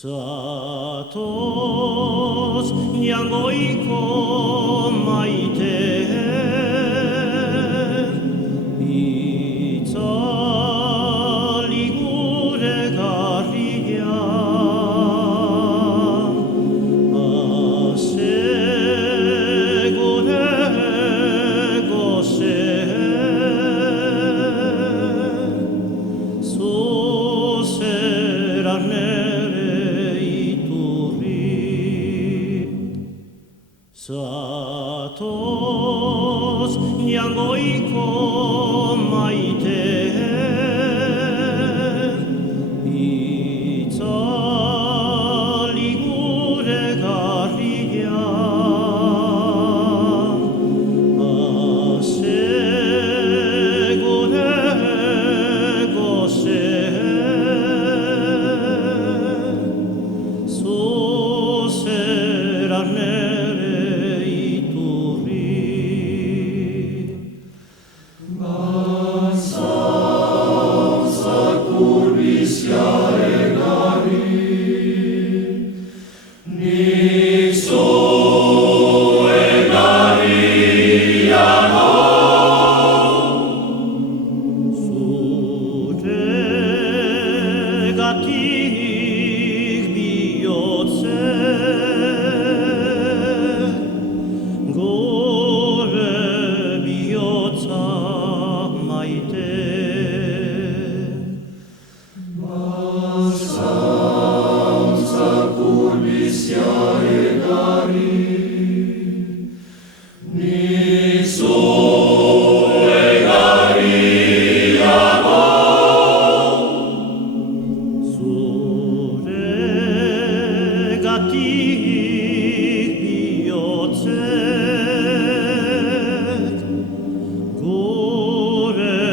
Zatoz jangoiko maiteen itzali gure garria ase gure gozen zuzera Zatoz jangoiko maiteen itzali gure garria ase gure gozen zuzera Zuregatik bihotzek gure bihotza maite Basantzak urbizia egarri nizu egarriago Zuregatik bihotzek gure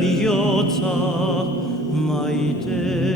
bihotza maite